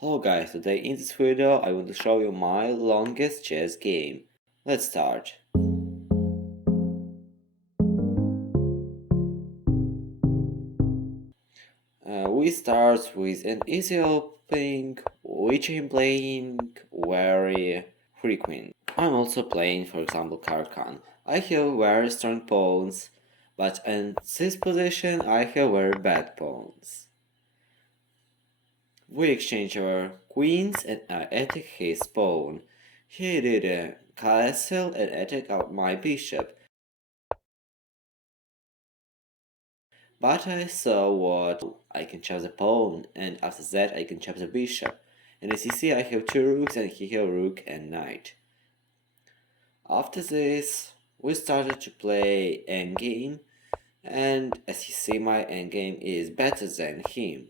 Hello guys, today in this video I want to show you my longest chess game. Let's start. We start with an easy opening, which I'm playing very frequent. I'm also playing, for example, chesscom. I have very strong pawns, but in this position I have very bad pawns. We exchange our queens and I attack his pawn. He did a castle and attack out my bishop. But I saw what I can chop the pawn, and after that I can chop the bishop. And as you see, I have two rooks and he have rook and knight. After this, we started to play endgame, and as you see, my endgame is better than him.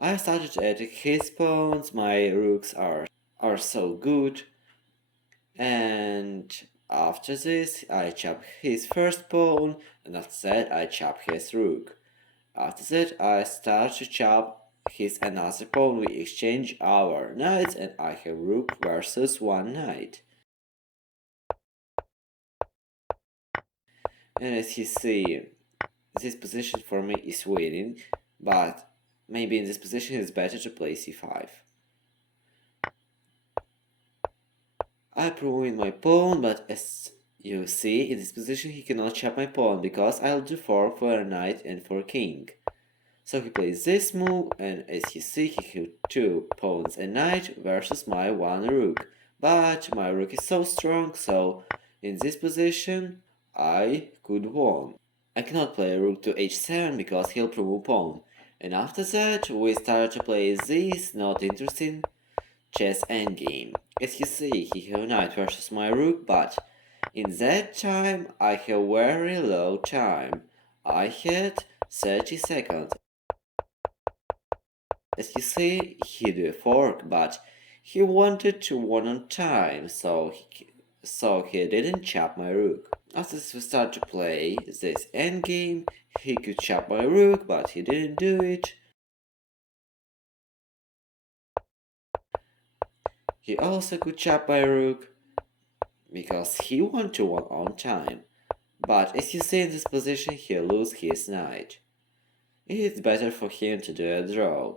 I started to attack his pawns, my rooks are so good, and after this I chop his first pawn, and after that I chop his rook. After that I start to chop his another pawn. We exchange our knights and I have rook versus one knight. And as you see, this position for me is winning, but maybe in this position it's better to play c5. I ruined my pawn, but as you see, in this position he cannot chop my pawn because I'll do fork for a knight and for a king. So he plays this move, and as you see, he has two pawns and knight versus my one rook. But my rook is so strong, so in this position I could win. I cannot play rook to h7 because he'll remove pawn. And after that we start to play this not interesting chess endgame. As you see, he have knight versus my rook, but in that time I have very low time. I had 30 seconds. As you see, he did a fork, but he wanted to win on time, so he didn't chop my rook. After we start to play this endgame, he could chop my rook, but he didn't do it. He also could chop my rook, because he wanted to win on time. But as you see in this position, he loses his knight. It's better for him to do a draw.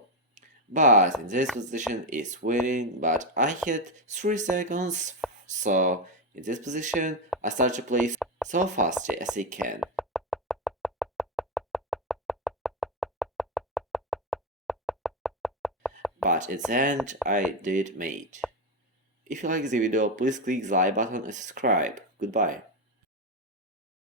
But in this position is winning, but I had 3 seconds, so in this position I start to play so fast as I can. But in the end I did mate. If you like this video, please click the like button and subscribe. Goodbye.